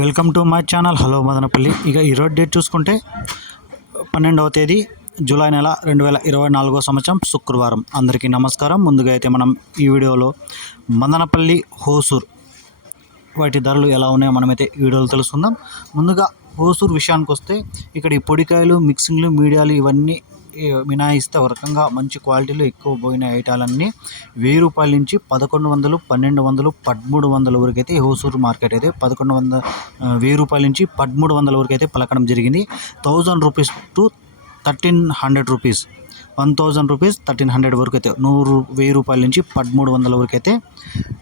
Welcome to my channel. Hello Madanapalle. ఇక ఈరోజు date చూసుకుంటే పన్నెండవ తేదీ జూలై నెల రెండు వేల ఇరవై నాలుగో సంవత్సరం శుక్రవారం. అందరికీ నమస్కారం. ముందుగా అయితే మనం ఈ వీడియోలో మదనపల్లి హోసూర్ వాటి ధరలు ఎలా ఉన్నాయో మనమైతే ఈ వీడియోలో తెలుసుకుందాం. ముందుగా హోసూర్ విషయానికి వస్తే ఇక్కడ ఈ పొడికాయలు మిక్సింగ్లు మీడియాలు ఇవన్నీ మినాయిస్తే ఒక రకంగా మంచి క్వాలిటీలో ఎక్కువ పోయిన ఐటాలన్నీ వెయ్యి రూపాయల నుంచి పదకొండు వందలు పన్నెండు వందలు పదమూడు వందల వరకు అయితే హోసూరు మార్కెట్ అయితే పదకొండు వందల వెయ్యి రూపాయల నుంచి పదమూడు వందల వరకు అయితే పలకడం జరిగింది. Thousand rupees to thirteen hundred rupees. One thousand rupees thirteen hundred వరకు అయితే నూరు వెయ్యి రూపాయల నుంచి పదమూడు వందల వరకు అయితే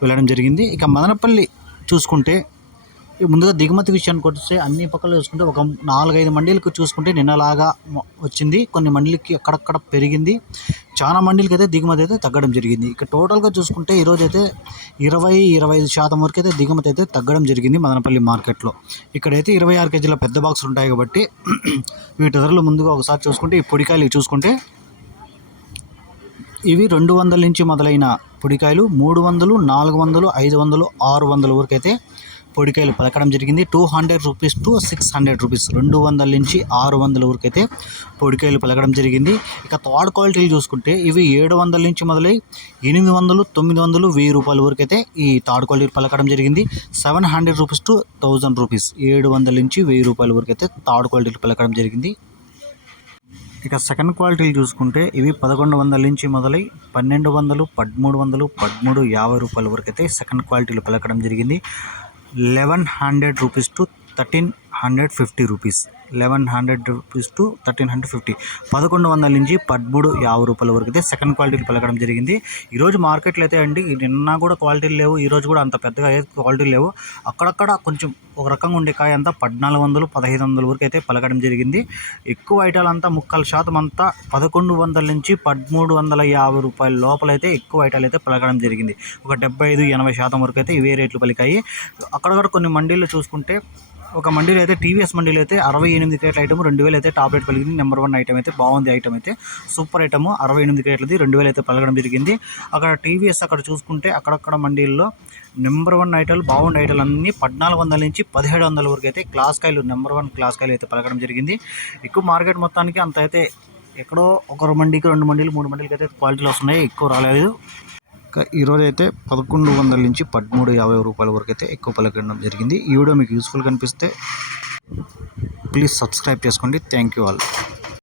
వెళ్ళడం జరిగింది. ఇక మదనపల్లి చూసుకుంటే ముందుగా దిగుమతి విషయానికి వస్తే అన్ని పక్కలు చూసుకుంటే ఒక నాలుగైదు మండీలకు చూసుకుంటే నిన్నలాగా వచ్చింది. కొన్ని మండీలకి అక్కడక్కడ పెరిగింది. చాలా మండీలకి అయితే దిగుమతి అయితే తగ్గడం జరిగింది. ఇక టోటల్గా చూసుకుంటే ఈరోజు అయితే ఇరవై ఇరవై ఐదు శాతం వరకు అయితే దిగుమతి అయితే తగ్గడం జరిగింది మదనపల్లి మార్కెట్లో. ఇక్కడైతే ఇరవై ఆరు కేజీల పెద్ద బాక్సులు ఉంటాయి కాబట్టి వీటి ధరలు ముందుగా ఒకసారి చూసుకుంటే ఈ పొడికాయలు చూసుకుంటే ఇవి రెండు వందల నుంచి మొదలైన పొడికాయలు మూడు వందలు నాలుగు వందలు ఐదు వందలు ఆరు వందల వరకు అయితే పొడికాయలు పలకడం జరిగింది. Two hundred rupees to six hundred rupees. రెండు వందల నుంచి ఆరు వందల వరకు అయితే పొడికాయలు పలకడం జరిగింది. ఇక థర్డ్ క్వాలిటీలు చూసుకుంటే ఇవి ఏడు వందల నుంచి మొదలై ఎనిమిది వందలు తొమ్మిది వందలు వెయ్యి రూపాయల వరకు అయితే ఈ థర్డ్ క్వాలిటీ పలకడం జరిగింది. Seven hundred rupees to thousand rupees. ఏడు వందల నుంచి వెయ్యి రూపాయల వరకు అయితే థర్డ్ క్వాలిటీలు పలకడం జరిగింది. ఇక సెకండ్ క్వాలిటీలు చూసుకుంటే ఇవి పదకొండు వందల నుంచి మొదలై పన్నెండు వందలు పదమూడు వందలు పదమూడు యాభై రూపాయల వరకు అయితే సెకండ్ క్వాలిటీలు పలకడం జరిగింది. Eleven hundred rupees to thirteen hundred fifty rupees. Eleven hundred rupees to thirteen hundred fifty. పదకొండు వందల నుంచి పదమూడు యాభై రూపాయల వరకు అయితే సెకండ్ క్వాలిటీలు పలకడం జరిగింది. ఈరోజు మార్కెట్లో అయితే అండి నిన్న కూడా క్వాలిటీలు లేవు ఈరోజు కూడా అంత పెద్దగా అయితే క్వాలిటీలు లేవు. అక్కడక్కడ కొంచెం ఒక రకంగా ఉండే కాయ అంతా పద్నాలుగు వందలు పదహైదు వందల వరకు అయితే పలకడం జరిగింది. ఎక్కువ ఐటాలు అంతా ముక్కల శాతం అంతా పదకొండు వందల నుంచి పదమూడు వందల యాభై రూపాయల లోపలైతే ఎక్కువ ఐటాలు అయితే పలకడం జరిగింది. ఒక డెబ్బై ఐదు ఎనభై శాతం వరకు అయితే ఇవే రేట్లు పలికాయి. అక్కడక్కడ కొన్ని మండీలు చూసుకుంటే ఒక మండీలో అయితే టీవీఎస్ మండీలో అయితే అరవై ఎనిమిది క్రేట్ల ఐటమ్ రెండు వేలు అయితే టాప్ రేట్ పలిగింది నెంబర్ వన్ ఐటమ్ అయితే బాగుంది ఐటమ్ అయితే. సూపర్ ఐటమ్ అరవై ఎనిమిది క్రేట్లది రెండు వేలు అయితే పలగడం జరిగింది. అక్కడ టీవీఎస్ అక్కడ చూసుకుంటే అక్కడక్కడ మండీల్లో నెంబర్ వన్ ఐటలు బాగుండే ఐటలు అన్నీ పద్నాలుగు వందల నుంచి పదిహేడు వందల వరకు అయితే క్లాస్ కాయలు నెంబర్ వన్ క్లాస్ కాయలు అయితే పలకడం జరిగింది. ఎక్కువ మార్కెట్ మొత్తానికి అంత అయితే ఎక్కడో ఒక మండీకి రెండు మండీలు మూడు మండీలకి అయితే క్వాలిటీలు వస్తున్నాయి ఎక్కువ రాలేదు. ఈరోజు అయితే పదకొండు వందల నుంచి పదమూడు యాభై రూపాయల వరకు అయితే ఎక్కువ పలకడం జరిగింది. ఈ వీడియో మీకు యూస్ఫుల్ కనిపిస్తే ప్లీజ్ సబ్స్క్రైబ్ చేసుకోండి. Thank you all